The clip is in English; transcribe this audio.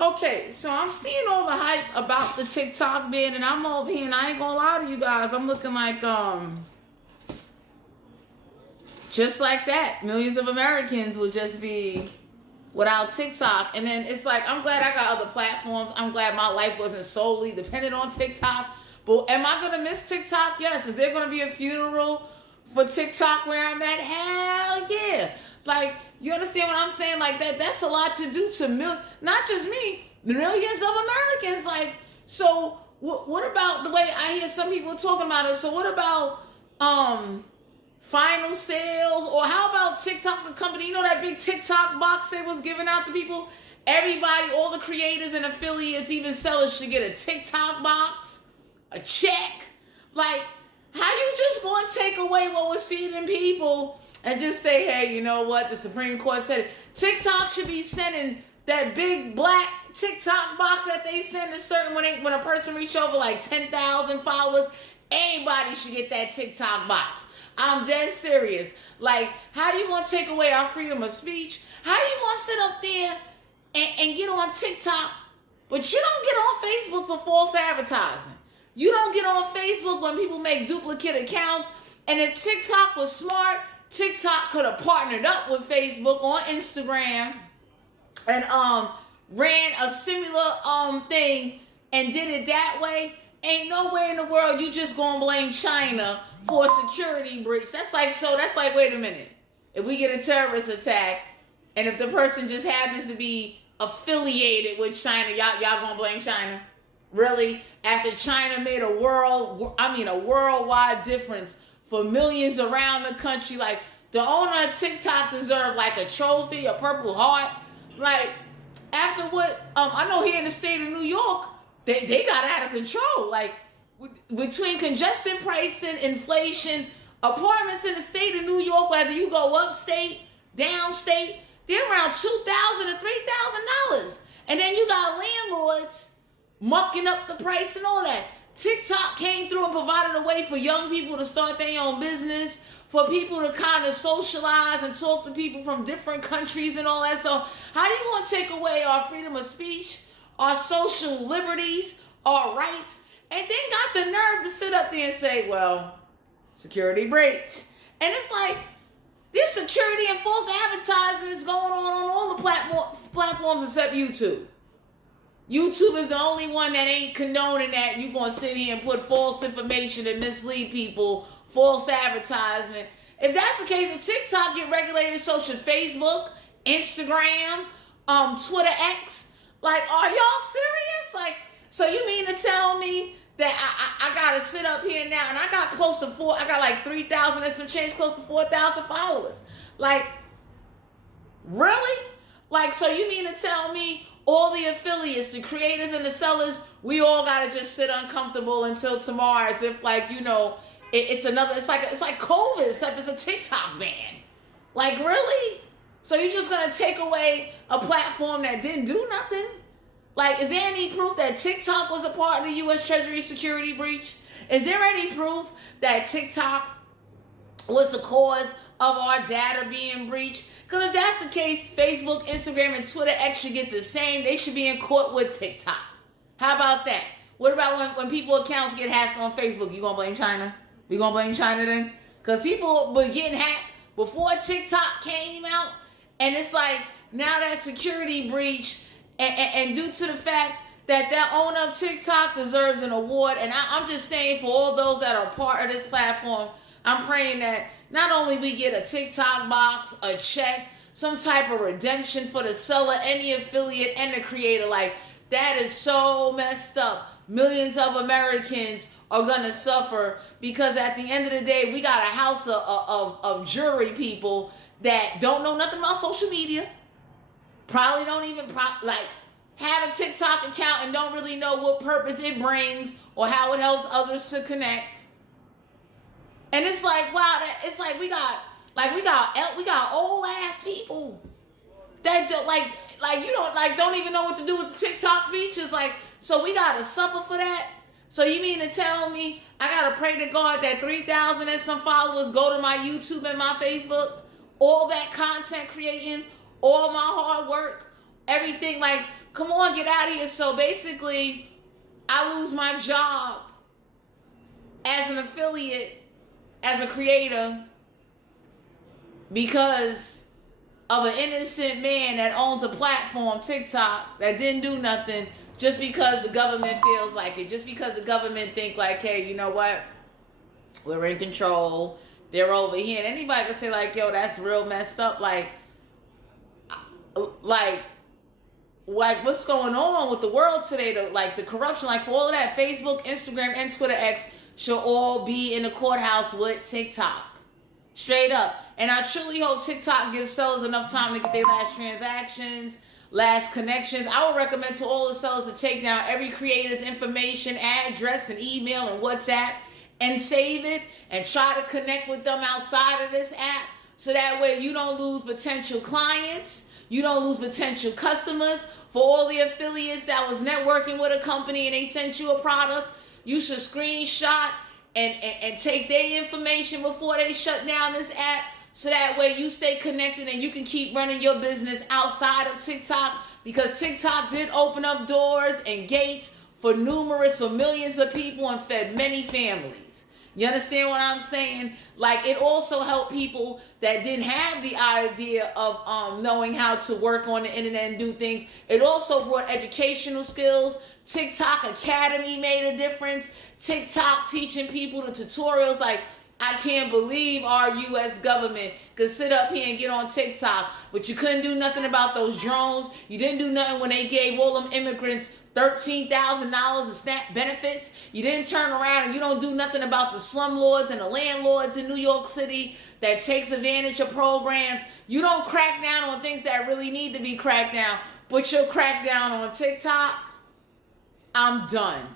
Okay, so I'm seeing all the hype about the TikTok ban, and I'm over here, and I ain't gonna lie to you guys. I'm looking like just like that, millions of Americans will just be without TikTok. And then it's like, I'm glad I got other platforms. I'm glad my life wasn't solely dependent on TikTok. But am I going to miss TikTok? Yes. Is there going to be a funeral for TikTok where I'm at? Hell yeah. Like, you understand what I'm saying? Like, that's a lot to do to not just me, millions of Americans. Like, so what about the way I hear some people talking about it? So what about final sales? Or how about TikTok, the company? You know that big TikTok box they was giving out to people? Everybody, all the creators and affiliates, even sellers should get a TikTok box, a check. Like, how you just going to take away what was feeding people and just say, hey, you know what? The Supreme Court said it. TikTok should be sending that big black TikTok box that they send to certain when a person reach over like 10,000 followers. Anybody should get that TikTok box. I'm dead serious. Like, how you gonna take away our freedom of speech? How you gonna sit up there and get on TikTok, but you don't get on Facebook for false advertising? You don't get on Facebook when people make duplicate accounts. And if TikTok was smart, TikTok could have partnered up with Facebook on Instagram and ran a similar thing and did it that way. Ain't no way in the world you just gonna blame China for a security breach. That's like, wait a minute. If we get a terrorist attack, and if the person just happens to be affiliated with China, y'all gonna blame China? Really? After China made a worldwide difference for millions around the country, like, the owner of TikTok deserved like a trophy, a Purple Heart. Like, after what, I know here in the state of New York, they got out of control. Like, between congestion pricing, inflation, apartments in the state of New York, whether you go upstate, downstate, they're around $2,000 to $3,000. And then you got landlords mucking up the price and all that. TikTok came through and provided a way for young people to start their own business, for people to kind of socialize and talk to people from different countries and all that. So how you going to take away our freedom of speech, our social liberties, our rights, and then got the nerve to sit up there and say, well, security breach? And it's like, this security and false advertising is going on all the platforms except YouTube. YouTube is the only one that ain't condoning that. You going to sit here and put false information and mislead people, false advertisement. If that's the case, if TikTok get regulated, so should Facebook, Instagram, Twitter X. Like, are y'all serious? Like, so you mean to tell me that I got to sit up here now, and I got I got like 3,000 and some change, close to 4,000 followers. Like, really? Like, so you mean to tell me all the affiliates, the creators and the sellers, we all got to just sit uncomfortable until tomorrow, as if, like, you know, it's like COVID, except it's a TikTok ban. Like, really? So you're just going to take away a platform that didn't do nothing? Like, is there any proof that TikTok was a part of the U.S. Treasury security breach? Is there any proof that TikTok was the cause of our data being breached? Because if that's the case, Facebook, Instagram, and Twitter X should get the same. They should be in court with TikTok. How about that? What about when people's accounts get hacked on Facebook? You going to blame China? We going to blame China then? Because people were getting hacked before TikTok came out. And it's like, now that security breach, and due to the fact that that owner of TikTok deserves an award, and I'm just saying, for all those that are part of this platform, I'm praying that not only we get a TikTok box, a check, some type of redemption for the seller, any affiliate, and the creator. Like, that is so messed up. Millions of Americans are going to suffer because at the end of the day, we got a house of jury people that don't know nothing about social media, probably don't even have a TikTok account and don't really know what purpose it brings or how it helps others to connect. And it's like, wow, it's like we got old ass people that don't even know what to do with the TikTok features. Like, so we gotta suffer for that. So you mean to tell me I gotta pray to God that 3,000 and some followers go to my YouTube and my Facebook? All that content creating, all my hard work, everything. Like, come on, get out of here. So basically, I lose my job as an affiliate, as a creator, because of an innocent man that owns a platform, TikTok, that didn't do nothing just because the government feels like it. Just because the government think like, hey, you know what? We're in control. They're over here. And anybody can say like, yo, that's real messed up. Like what's going on with the world today? Like the corruption, like for all of that, Facebook, Instagram, and Twitter X should all be in the courthouse with TikTok. Straight up. And I truly hope TikTok gives sellers enough time to get their last transactions, last connections. I would recommend to all the sellers to take down every creator's information, address, and email, and WhatsApp, and save it, and try to connect with them outside of this app, so that way you don't lose potential clients, you don't lose potential customers. For all the affiliates that was networking with a company and they sent you a product, you should screenshot and take their information before they shut down this app, so that way you stay connected and you can keep running your business outside of TikTok, because TikTok did open up doors and gates for millions of people and fed many families. You understand what I'm saying? Like, it also helped people that didn't have the idea of knowing how to work on the internet and do things. It also brought educational skills. TikTok Academy made a difference. TikTok teaching people the tutorials. Like, I can't believe our U.S. government could sit up here and get on TikTok, but you couldn't do nothing about those drones. You didn't do nothing when they gave all them immigrants $13,000 in SNAP benefits. You didn't turn around and you don't do nothing about the slumlords and the landlords in New York City that takes advantage of programs. You don't crack down on things that really need to be cracked down, but you'll crack down on TikTok. I'm done.